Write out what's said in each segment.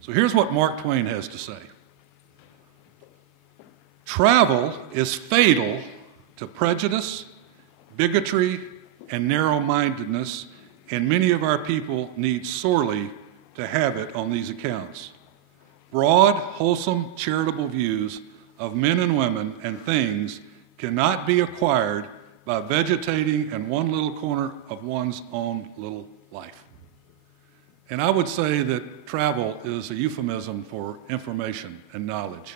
So here's what Mark Twain has to say. Travel is fatal to prejudice, bigotry, and narrow-mindedness, and many of our people need sorely to have it on these accounts. Broad, wholesome, charitable views of men and women and things cannot be acquired by vegetating in one little corner of one's own little life. And I would say that travel is a euphemism for information and knowledge.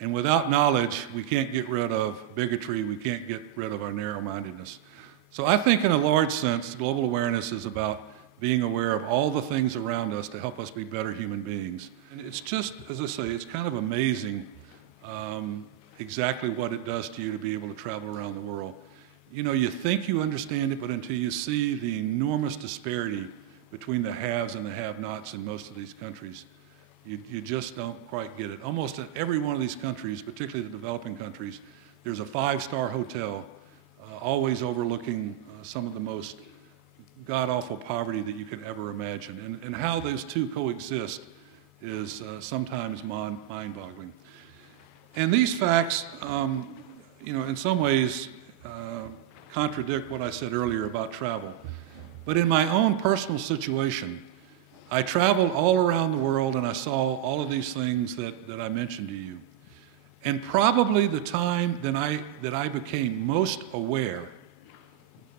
And without knowledge, we can't get rid of bigotry, we can't get rid of our narrow-mindedness. So I think in a large sense, global awareness is about being aware of all the things around us to help us be better human beings. And it's just, as I say, it's kind of amazing exactly what it does to you to be able to travel around the world. You know, you think you understand it, but until you see the enormous disparity between the haves and the have-nots in most of these countries, you just don't quite get it. Almost in every one of these countries, particularly the developing countries, there's a 5-star hotel always overlooking some of the most god-awful poverty that you could ever imagine. And how those two coexist is sometimes mind-boggling. And these facts, you know, in some ways contradict what I said earlier about travel. But in my own personal situation, I traveled all around the world and I saw all of these things that I mentioned to you. And probably the time that I became most aware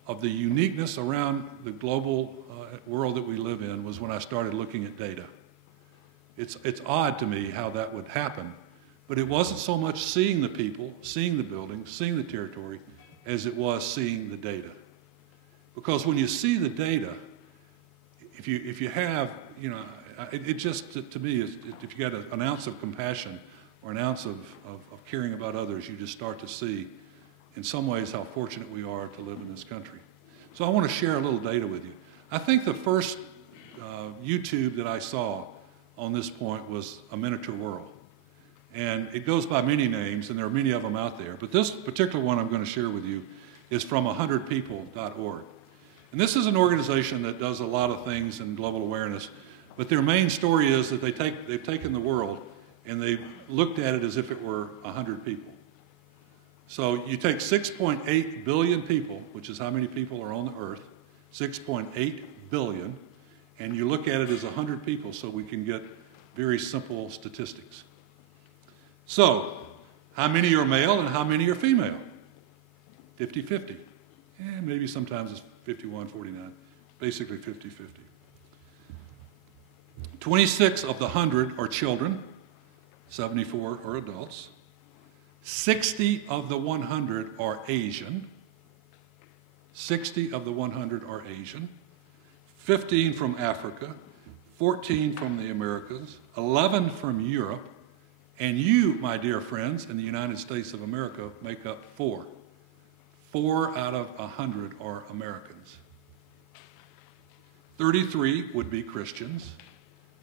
of the uniqueness around the global world that we live in was when I started looking at data. It's odd to me how that would happen, but it wasn't so much seeing the people, seeing the buildings, seeing the territory, as it was seeing the data. Because when you see the data, if you have, you know, it just, to me, if you got an ounce of compassion or an ounce of caring about others, you just start to see, in some ways, how fortunate we are to live in this country. So I want to share a little data with you. I think the first YouTube that I saw on this point was A Miniature World. And it goes by many names, and there are many of them out there. But this particular one I'm going to share with you is from 100people.org. And this is an organization that does a lot of things in global awareness, but their main story is that they've taken the world and they've looked at it as if it were 100 people. So you take 6.8 billion people, which is how many people are on the earth, 6.8 billion, and you look at it as 100 people so we can get very simple statistics. So, how many are male and how many are female? 50-50. And maybe sometimes it's 51-49. Basically 50-50. 26 of the 100 are children. 74 are adults. 60 of the 100 are Asian. 60 of the 100 are Asian. 15 from Africa. 14 from the Americas. 11 from Europe. And you, my dear friends, in the United States of America, make up 4. 4 out of 100 are Americans. 33 would be Christians,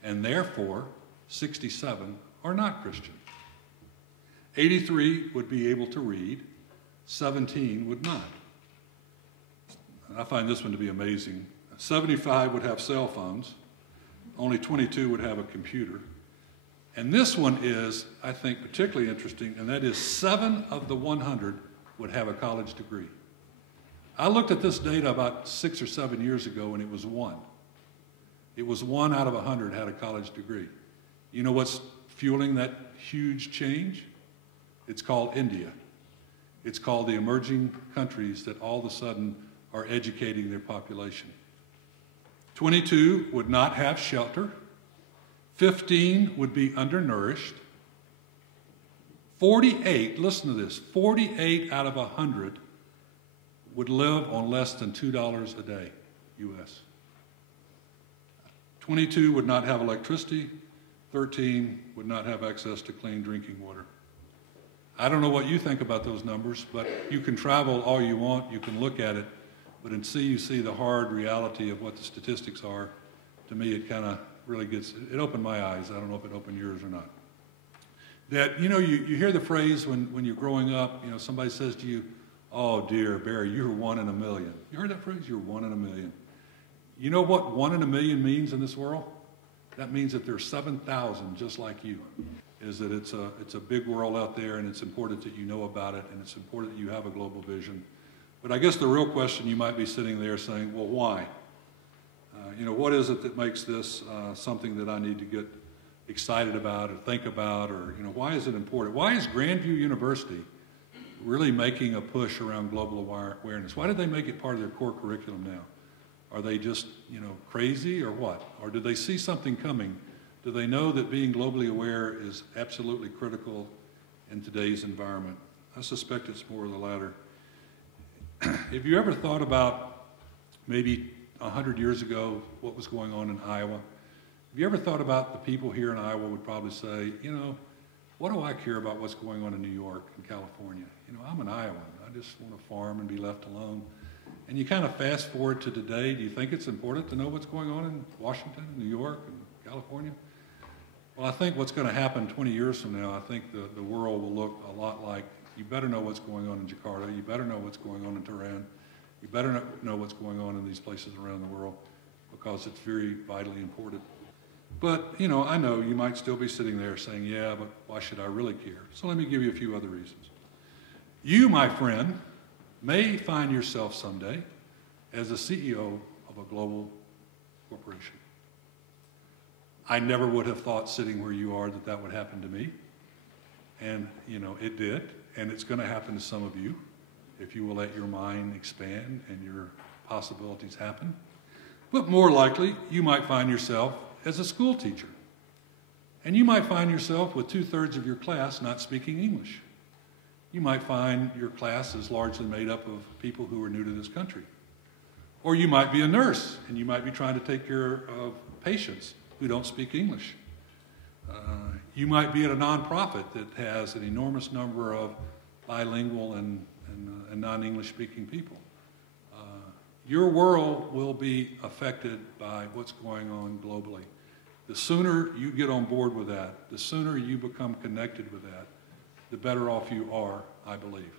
and therefore 67 are not Christian. 83 would be able to read, 17 would not. I find this one to be amazing. 75 would have cell phones, only 22 would have a computer. And this one is, I think, particularly interesting, and that is 7 of the 100 would have a college degree. I looked at this data about 6 or 7 years ago, and it was 1. It was 1 out of 100 had a college degree. You know what's fueling that huge change? It's called India. It's called the emerging countries that all of a sudden are educating their population. 22 would not have shelter. 15 would be undernourished. 48, listen to this, 48 out of 100 would live on less than $2 a day, U.S. 22 would not have electricity. 13 would not have access to clean drinking water. I don't know what you think about those numbers, but you can travel all you want, you can look at it, but until you see the hard reality of what the statistics are, to me it kind of really gets, it opened my eyes. I don't know if it opened yours or not. That, you know, you hear the phrase when you're growing up, you know, somebody says to you, oh dear, Barry, you're 1 in a million. You heard that phrase? You're 1 in a million. You know what 1 in a million means in this world? That means that there's 7,000 just like you. Is that it's a big world out there, and it's important that you know about it, and it's important that you have a global vision. But I guess the real question, you might be sitting there saying, well, why? You know, what is it that makes this something that I need to get excited about or think about, or, you know, why is it important? Why is Grandview University really making a push around global awareness? Why did they make it part of their core curriculum now? Are they just, you know, crazy or what? Or do they see something coming? Do they know that being globally aware is absolutely critical in today's environment? I suspect it's more of the latter. Have you ever thought about maybe 100 years ago what was going on in Iowa? Have you ever thought about the people here in Iowa would probably say, you know, what do I care about what's going on in New York and California? You know, I'm an Iowan. I just want to farm and be left alone. And you kind of fast forward to today. Do you think it's important to know what's going on in Washington, New York, and California? Well, I think what's going to happen 20 years from now, I think the world will look a lot like, you better know what's going on in Jakarta, you better know what's going on in Tehran, you better know what's going on in these places around the world, because it's very vitally important. But, you know, I know you might still be sitting there saying, yeah, but why should I really care? So let me give you a few other reasons. You, my friend, may find yourself someday as a CEO of a global corporation. I never would have thought, sitting where you are, that that would happen to me. And, you know, it did, and it's going to happen to some of you if you will let your mind expand and your possibilities happen. But more likely, you might find yourself as a school teacher. And you might find yourself with 2/3 of your class not speaking English. You might find your class is largely made up of people who are new to this country. Or you might be a nurse, and you might be trying to take care of patients who don't speak English. You might be at a nonprofit that has an enormous number of bilingual and non-English speaking people. Your world will be affected by what's going on globally. The sooner you get on board with that, the sooner you become connected with that, the better off you are, I believe.